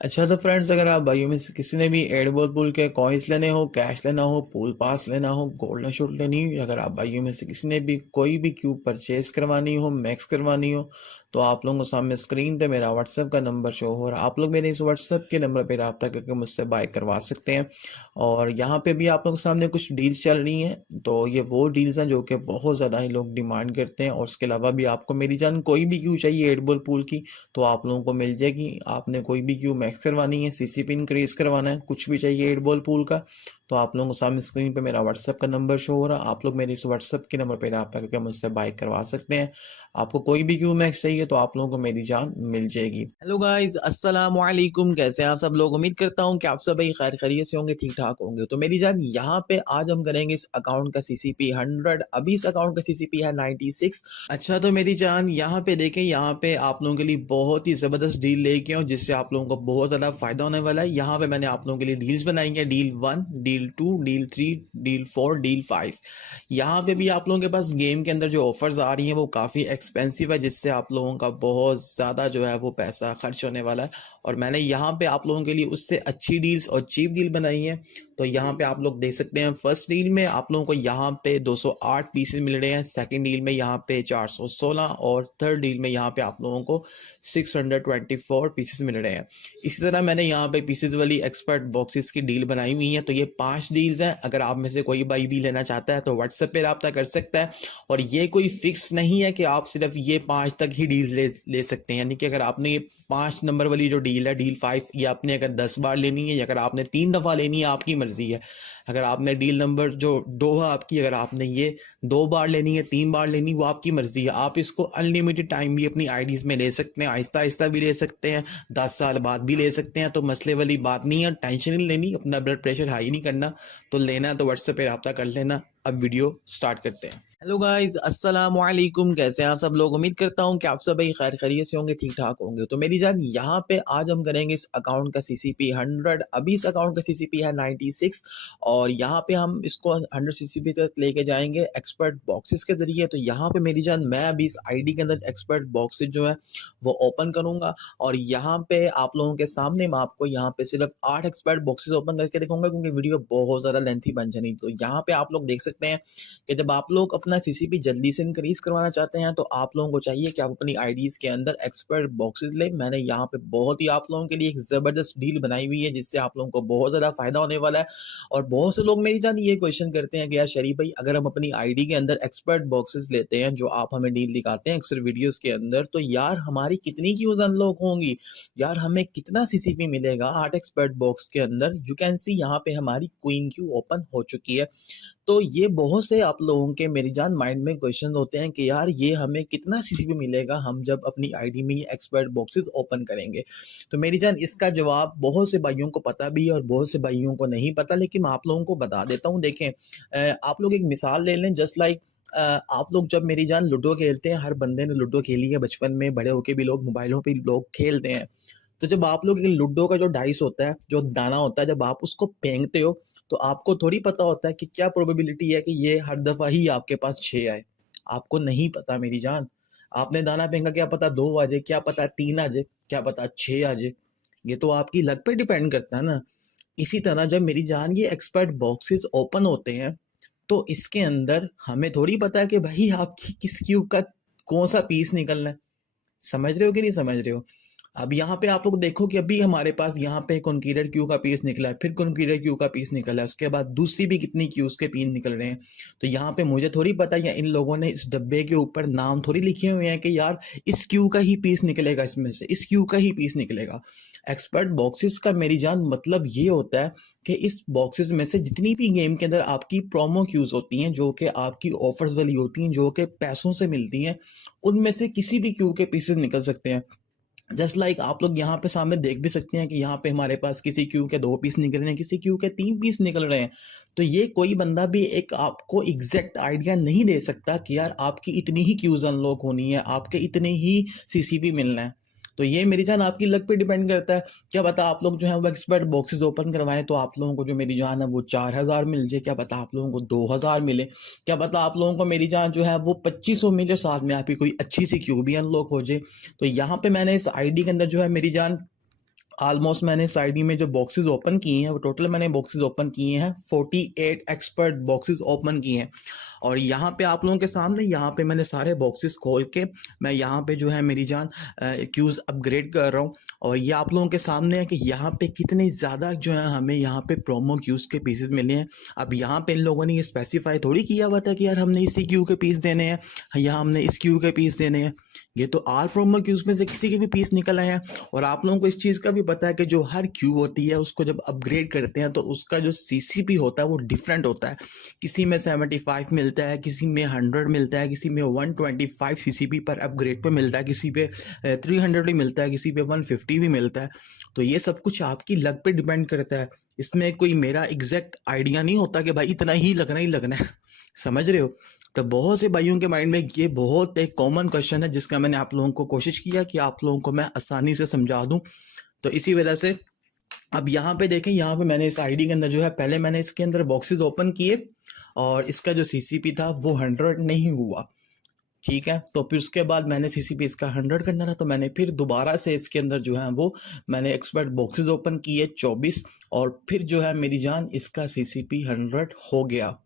अच्छा तो फ्रेंड्स, अगर आप भाइयों में से किसी ने भी एडबॉल पूल के कॉइन्स लेने हो, कैश लेना हो, पूल पास लेना हो, गोल्डन शूट लेनी हो, अगर आप भाइयों में से किसी ने भी कोई भी क्यूब परचेज करवानी हो, मैक्स करवानी हो, तो आप लोगों को सामने स्क्रीन पे मेरा व्हाट्सएप का नंबर शो हो रहा है। आप लोग मेरे इस व्हाट्सएप के नंबर पे रब्ता करके मुझसे बाय करवा सकते हैं। और यहाँ पे भी आप लोगों के सामने कुछ डील्स चल रही हैं, तो ये वो डील्स हैं जो कि बहुत ज़्यादा ही लोग डिमांड करते हैं। और उसके अलावा भी आपको मेरी जान कोई भी क्यू चाहिए एडबॉल पूल की, तो आप लोगों को मिल जाएगी। आपने कोई भी क्यू मैक्स करवानी है, सीसीपी इंक्रीज करवाना है, कुछ भी चाहिए 8 बॉल पूल का, तो आप लोगों को सामने स्क्रीन पे मेरा व्हाट्सएप का नंबर शो हो रहा है। आप लोग मेरे इस व्हाट्सएप के नंबर पे रब्ता करके मुझसे बाय करवा सकते हैं। आपको कोई भी क्यू मैक्स चाहिए तो आप लोगों को मेरी जान मिल जाएगी। हेलो गाइस, अस्सलाम वालेकुम। कैसे हैं आप सब लोग? उम्मीद करता हूं कि आप सब भाई खैर खैरियत से होंगे, ठीक ठाक होंगे। तो मेरी जान यहाँ पे आज हम करेंगे इस अकाउंट का सीसीपी 100। अभी इस अकाउंट का सीसीपी है 96। अच्छा तो मेरी जान यहाँ पे देखें, यहाँ पे आप लोगों के लिए बहुत ही ज़बरदस्त डील लेके आऊँ जिससे आप लोगों को बहुत ज़्यादा फायदा होने वाला है। यहाँ पे मैंने आप लोगों के लिए डील्स बनाई हैं, deal 1, deal 2, deal 3, deal 4, deal 5। यहाँ पे भी आप लोगों के पास गेम के अंदर जो ऑफर्स आ रही हैं वो काफ़ी एक्सपेंसिव है, जिससे आप लोगों का बहुत ज़्यादा जो है वो पैसा खर्च होने वाला है। और मैंने यहाँ पे आप लोगों के लिए उससे अच्छी डील्स और चीप डील बनाई है। तो यहाँ पे आप लोग देख सकते हैं, फर्स्ट डील में आप लोगों को यहाँ पे 208 पीसेस मिल रहे हैं, सेकंड डील में यहाँ पे 416, और थर्ड डील में यहाँ पे आप लोगों को 624 पीसेस मिल रहे हैं। इसी तरह मैंने यहाँ पे पीसेस वाली एक्सपर्ट बॉक्सेस की डील बनाई हुई है। तो ये 5 डील्स हैं। अगर आप में से कोई भाई भी लेना चाहता है तो व्हाट्सएप पे रब्ता कर सकता है। और ये कोई फिक्स नहीं है कि आप सिर्फ ये 5 तक ही डील ले सकते हैं। यानी कि अगर आपने ये 5 नंबर वाली जो डील है, डील 5, ये आपने अगर 10 बार लेनी है या अगर आपने 3 दफ़ा लेनी है, आपकी मर्जी है। अगर आपने डील नंबर जो 2 है आपकी, अगर आपने ये 2 बार लेनी है, 3 बार लेनी, वो आपकी मर्जी है। आप इसको अनलिमिटेड टाइम भी अपनी आईडीज में ले सकते हैं, आहिस्ता आहिस्ता भी ले सकते हैं, 10 साल बाद भी ले सकते हैं। तो मसले वाली बात नहीं है, टेंशन नहीं लेनी, अपना ब्लड प्रेशर हाई नहीं करना। तो लेना है तो व्हाट्सएप पे रब्ता कर लेना। अब वीडियो स्टार्ट करते हैं। हेलो गाइस, अस्सलाम वालेकुम। कैसे हैं आप सब लोग? उम्मीद करता हूं कि आप सब भाई खैर खैरियत से होंगे, ठीक ठाक होंगे। तो मेरी जान यहाँ पे आज हम करेंगे इस अकाउंट का सीसीपी 100। अभी इस अकाउंट का सीसीपी है 96, और यहाँ पे हम इसको 100 सीसीपी तक लेके जाएंगे एक्सपर्ट बॉक्सेस के जरिए। तो यहाँ पे मेरी जान मैं अभी इस आईडी के अंदर एक्सपर्ट बॉक्सेस जो है वो ओपन करूंगा, और यहाँ पे आप लोगों के सामने मैं आपको यहाँ पे सिर्फ 8 एक्सपर्ट बॉक्सेस ओपन करके दिखाऊंगा, क्योंकि वीडियो बहुत ज़्यादा लेंथी बन जानी। तो यहाँ पे आप लोग देख सकते हैं कि जब आप लोग अपना सीसीपी जल्दी से इंक्रीज करवाना चाहते हैं तो आप लोगों को चाहिए कि आप अपनी आईडीज के अंदर एक्सपर्ट बॉक्सेस लें। मैंने यहाँ पे बहुत ही आप लोगों के लिए एक ज़बरदस्त डील बनाई हुई है, जिससे आप लोगों को बहुत ज़्यादा फायदा होने वाला है। और बहुत से लोग मेरी जान ये क्वेश्चन करते हैं कि यार शरीफ भाई, अगर हम अपनी आईडी के अंदर एक्सपर्ट बॉक्सेस लेते हैं जो आप हमें डील दिखाते हैं अक्सर वीडियोस के अंदर, तो यार हमारी कितनी क्यूज अनलॉक होंगी, यार हमें कितना सीसीपी मिलेगा 8 एक्सपर्ट बॉक्स के अंदर। यू कैन सी यहाँ पे हमारी क्वीन क्यू ओपन हो चुकी है। तो ये बहुत से आप लोगों के मेरी जान माइंड में क्वेश्चन होते हैं कि यार ये हमें कितना सीसीपी मिलेगा हम जब अपनी आईडी में ये एक्सपर्ट बॉक्सेस ओपन करेंगे। तो मेरी जान इसका जवाब बहुत से भाइयों को पता भी है और बहुत से भाइयों को नहीं पता, लेकिन मैं आप लोगों को बता देता हूँ। देखें, आप लोग एक मिसाल ले लें, जस्ट लाइक आप लोग जब मेरी जान लूडो खेलते हैं, हर बंदे ने लूडो खेली है बचपन में, बड़े होके भी लोग मोबाइलों पे लोग खेलते हैं। तो जब आप लोग लूडो का जो डाइस होता है, जो दाना होता है, जब आप उसको फेंकते हो तो आपको थोड़ी पता होता है कि क्या प्रोबेबिलिटी है कि ये हर दफा ही आपके पास 6 आए। आपको नहीं पता मेरी जान। आपने दाना फेंका, क्या पता 2 आ जाए, क्या पता 3 आ जाए, क्या पता 6 आ जाए। ये तो आपकी लक पे डिपेंड करता है ना। इसी तरह जब मेरी जान ये एक्सपर्ट बॉक्सेस ओपन होते हैं, तो इसके अंदर हमें थोड़ी पता है कि भाई आपकी किस क्यूब का कौन सा पीस निकलना है। समझ रहे हो कि नहीं समझ रहे हो? अब यहाँ पे आप लोग देखो कि अभी हमारे पास यहाँ पे कॉन्कीडर क्यू का पीस निकला है, फिर कॉन्कीडर क्यू का पीस निकला है, उसके बाद दूसरी भी कितनी क्यूज के पीस निकल रहे हैं। तो यहाँ पे मुझे थोड़ी पता है, या इन लोगों ने इस डब्बे के ऊपर नाम थोड़ी लिखे हुए हैं कि यार इस क्यू का ही पीस निकलेगा, इसमें से इस क्यू का ही पीस निकलेगा। एक्सपर्ट बॉक्सेस का मेरी जान मतलब ये होता है कि इस बॉक्सेस में से जितनी भी गेम के अंदर आपकी प्रोमो क्यूज होती हैं, जो कि आपकी ऑफर्स वाली होती हैं, जो कि पैसों से मिलती हैं, उनमें से किसी भी क्यू के पीसेस निकल सकते हैं। जस्ट लाइक आप लोग यहाँ पे सामने देख भी सकते हैं कि यहाँ पे हमारे पास किसी क्यू के 2 पीस निकल रहे हैं, किसी क्यू के 3 पीस निकल रहे हैं। तो ये कोई बंदा भी एक आपको एग्जैक्ट आइडिया नहीं दे सकता कि यार आपकी इतनी ही क्यूज अनलॉक होनी है, आपके इतने ही सीसीपी मिलना है। तो ये मेरी जान आपकी लक पे डिपेंड करता है। क्या पता आप लोग जो है वो एक्सपर्ट बॉक्सेस ओपन करवाएं तो आप लोगों को जो मेरी जान है वो 4,000 मिल जाए, क्या पता आप लोगों को 2,000 मिले, क्या पता आप लोगों को मेरी जान जो है वो 2500 मिले, साथ में आपकी कोई अच्छी सी क्यू भी अनलॉक हो जाए। तो यहाँ पे मैंने इस आईडी के अंदर जो है मेरी जान ऑलमोस्ट मैंने इस आईडी में जो बॉक्सेस ओपन किए हैं वो टोटल मैंने बॉक्सेस ओपन किए हैं 48 एक्सपर्ट बॉक्सेस ओपन किए हैं। और यहाँ पे आप लोगों के सामने यहाँ पे मैंने सारे बॉक्सेस खोल के मैं यहाँ पे जो है मेरी जान क्यूज अपग्रेड कर रहा हूँ। और ये आप लोगों के सामने है कि यहाँ पे कितने ज़्यादा जो है हमें यहाँ पे प्रोमो क्यूज के पीसेस मिले हैं। अब यहाँ पे इन लोगों ने ये स्पेसिफाई थोड़ी किया हुआ था कि यार हमने इसी क्यू के पीस देने हैं या हमने इस क्यू के पीस देने हैं। ये तो आल प्रोमो क्यूज में से किसी के भी पीस निकल आए हैं। और आप लोगों को इस चीज़ का भी पता है कि जो हर क्यू होती है उसको जब अपग्रेड करते हैं तो उसका जो सीसीपी होता है वो डिफरेंट होता है। किसी में 75 मिलता है, किसी में 100 मिलता है, किसी में 125 सीसीपी पर अपग्रेड पे मिलता है, किसी पे 300 भी मिलता है, किसी पे 150 भी मिलता है। तो ये सब कुछ आपकी लक पे डिपेंड करता है। इसमें कोई मेरा एग्जैक्ट आइडिया नहीं होता कि भाई इतना ही लगना है। समझ रहे हो? तो बहुत से भाइयों के माइंड में ये बहुत एक कॉमन क्वेश्चन है जिसका मैंने आप लोगों को कोशिश किया कि आप लोगों को मैं आसानी से समझा दूं। तो इसी वजह से अब यहाँ पे देखें, यहाँ पे मैंने इस आईडी के अंदर जो है पहले मैंने इसके अंदर बॉक्सेस ओपन किए और इसका जो सीसीपी था वो 100 नहीं हुआ। ठीक है, तो फिर उसके बाद मैंने सीसीपी इसका 100 करना था तो मैंने फिर दोबारा से इसके अंदर जो है वो मैंने एक्सपर्ट बॉक्सेस ओपन किए 24 और फिर जो है मेरी जान इसका सीसीपी 100 हो गया।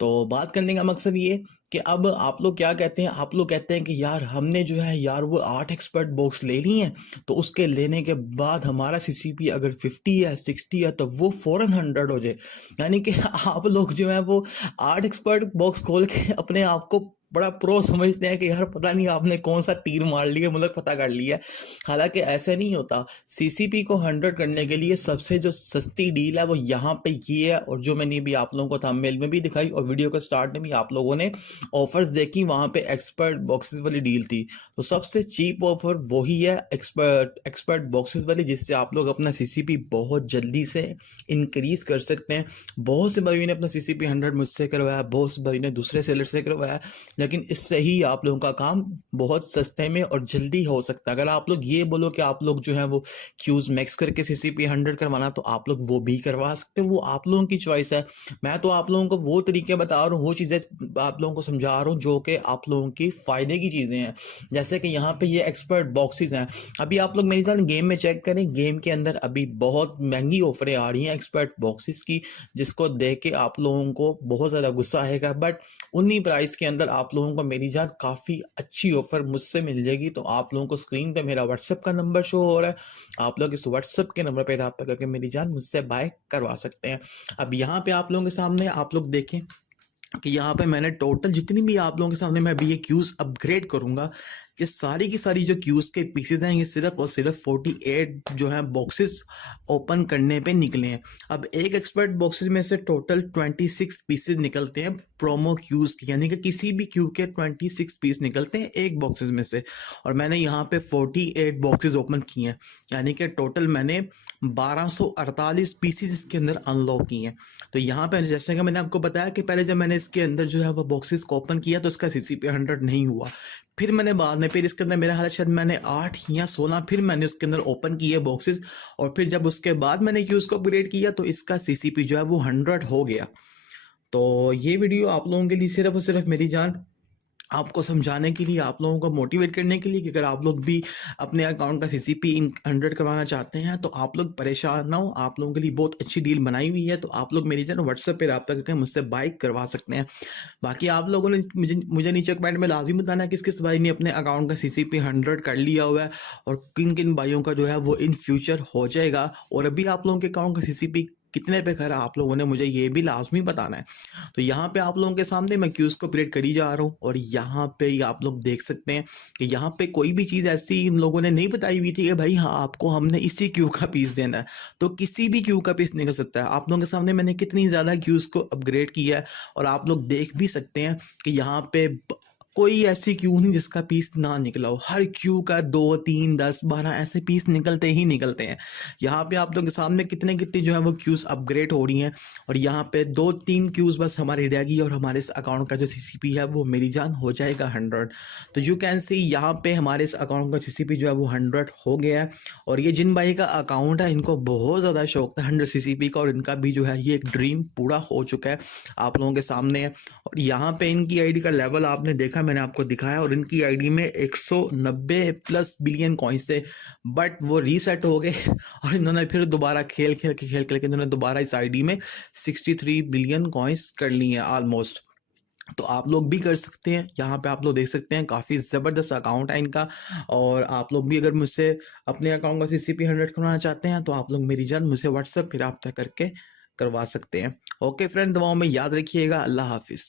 तो बात करने का मकसद ये कि अब आप लोग क्या कहते हैं, आप लोग कहते हैं कि यार हमने जो है यार वो 8 एक्सपर्ट बॉक्स ले ली हैं तो उसके लेने के बाद हमारा सीसीपी अगर 50 है 60 है तो वो फौरन 100 हो जाए। यानी कि आप लोग जो है वो 8 एक्सपर्ट बॉक्स खोल के अपने आप को बड़ा प्रो समझते हैं कि यार पता नहीं आपने कौन सा तीर मार लिया, मतलब पता कर लिया। हालांकि ऐसा नहीं होता। सीसीपी को 100 करने के लिए सबसे जो सस्ती डील है वो यहाँ पे ये है, और जो मैंने भी आप लोगों को थंबनेल में भी दिखाई और वीडियो के स्टार्ट में भी आप लोगों ने ऑफर्स देखी, वहां पे एक्सपर्ट बॉक्सेस वाली डील थी। तो सबसे चीप ऑफर वही है एक्सपर्ट बॉक्सेस वाली, जिससे आप लोग अपना सीसीपी बहुत जल्दी से इंक्रीज कर सकते हैं। बहुत से भाइयों ने अपना सीसीपी 100 मुझसे करवाया, बहुत से भाइयों ने दूसरे सेलर से करवाया, लेकिन इससे ही आप लोगों का काम बहुत सस्ते में और जल्दी हो सकता है। अगर आप लोग ये बोलो कि आप लोग जो है वो क्यूज मैक्स करके सीसीपी 100 करवाना, तो आप लोग वो भी करवा सकते हो, वो आप लोगों की चॉइस है। मैं तो आप लोगों को वो तरीके बता रहा हूँ, वो चीज़ें आप लोगों को समझा रहा हूँ जो कि आप लोगों की फायदे की चीज़ें हैं। जैसे कि यहाँ पे ये एक्सपर्ट बॉक्सेस हैं, अभी आप लोग मेरी जान गेम में चेक करें, गेम के अंदर अभी बहुत महंगी ऑफरें आ रही हैं एक्सपर्ट बॉक्सेस की, जिसको देख के आप लोगों को बहुत ज़्यादा गुस्सा आएगा, बट उन्हीं प्राइस के अंदर आप लोगों को मेरी जान काफ़ी अच्छी ऑफर मुझसे मिल जाएगी। तो आप लोगों को स्क्रीन पे मेरा व्हाट्सएप का नंबर शो हो रहा है, आप लोग इस व्हाट्सएप के नंबर पे रब्ता करके मेरी जान मुझसे बाय करवा सकते हैं। अब यहाँ पे आप लोगों के सामने आप लोग देखें कि यहाँ पे मैंने टोटल जितनी भी आप लोगों के सामने मैं अभी ये क्यूज अपग्रेड करूंगा, ये सारी की सारी जो क्यूज के पीसेज हैं ये सिर्फ और सिर्फ 48 जो है बॉक्सेस ओपन करने पे निकले हैं। अब एक एक्सपर्ट बॉक्सेस में से टोटल 26 पीसेज निकलते हैं प्रोमो क्यूज के, यानी कि किसी भी क्यू के 26 पीस निकलते हैं एक बॉक्सेस में से। और मैंने यहाँ पे 48 बॉक्सेस ओपन किए हैं, यानी कि टोटल मैंने 1248 पीसेज इसके अंदर अनलॉक किए हैं। तो यहाँ पे जैसे कि मैंने आपको बताया कि पहले जब मैंने इसके अंदर जो है वो बॉक्सेस को ओपन किया तो इसका सीसीपी 100 नहीं हुआ। फिर मैंने बाद में फिर इसके अंदर मेरा हाल शायद मैंने 8 या 16 फिर मैंने उसके अंदर ओपन किए बॉक्सेस, और फिर जब उसके बाद मैंने क्यूज को अपग्रेड किया तो इसका सीसीपी जो है वो 100 हो गया। तो ये वीडियो आप लोगों के लिए सिर्फ और सिर्फ मेरी जान आपको समझाने के लिए, आप लोगों को मोटिवेट करने के लिए कि अगर आप लोग भी अपने अकाउंट का सीसीपी 100 करवाना चाहते हैं तो आप लोग परेशान ना हो, आप लोगों के लिए बहुत अच्छी डील बनाई हुई है। तो आप लोग मेरी जन व्हाट्सएप पे रब्ता करके मुझसे बाय करवा सकते हैं। बाकी आप लोगों ने मुझे नीचे कमेंट में लाजिम बताना है किस किस भाई ने अपने अकाउंट का सीसीपी 100 कर लिया हुआ है और किन किन भाइयों का जो है वो इन फ्यूचर हो जाएगा। और अभी आप लोगों के अकाउंट का सीसीपी कितने पे खरा आप लोगों ने मुझे ये भी लाजमी बताना है। तो यहाँ पे आप लोगों के सामने मैं क्यूज को अपग्रेड करी जा रहा हूँ, और यहाँ पे आप लोग देख सकते हैं कि यहाँ पे कोई भी चीज़ ऐसी इन लोगों ने नहीं बताई हुई थी कि भाई हाँ आपको हमने इसी क्यू का पीस देना है, तो किसी भी क्यू का पीस निकल सकता है। आप लोगों के सामने मैंने कितनी ज़्यादा क्यूज को अपग्रेड किया है, और आप लोग देख भी सकते हैं कि यहाँ पे कोई ऐसी क्यू नहीं जिसका पीस ना निकला हो। हर क्यू का 2 3 10 12 ऐसे पीस निकलते ही निकलते हैं। यहाँ पे आप लोगों के सामने कितने जो है वो क्यूज अपग्रेड हो रही हैं, और यहाँ पे 2-3 क्यूज बस हमारी रहेगी और हमारे इस अकाउंट का जो सीसीपी है वो मेरी जान हो जाएगा 100। तो यू कैन सी यहाँ पे हमारे इस अकाउंट का सीसीपी जो है वो 100 हो गया है। और ये जिन भाई का अकाउंट है इनको बहुत ज़्यादा शौक था 100 सीसीपी का, और इनका भी जो है ये एक ड्रीम पूरा हो चुका है, आप लोगों के सामने है। और यहाँ पे इनकी आईडी का लेवल आपने देखा मैंने आपको दिखाया, और इनकी आईडी में 190 प्लस बिलियन कॉइन्स थे, बट वो रीसेट हो गए और इन्होंने फिर दोबारा खेल के इन्होंने दोबारा इस आईडी में 63 बिलियन कॉइन्स कर ली हैं ऑलमोस्ट। तो आप लोग भी कर सकते हैं। यहाँ पे आप लोग देख सकते हैं काफ़ी ज़बरदस्त अकाउंट है इनका, और आप लोग भी अगर मुझसे अपने अकाउंट का CCP 100 करवाना चाहते हैं तो आप लोग मेरी जल्द मुझसे व्हाट्सएप फिर आप तय करके करवा सकते हैं। ओके फ्रेंड, दुआओं में याद रखिएगा। अल्लाह हाफिज़।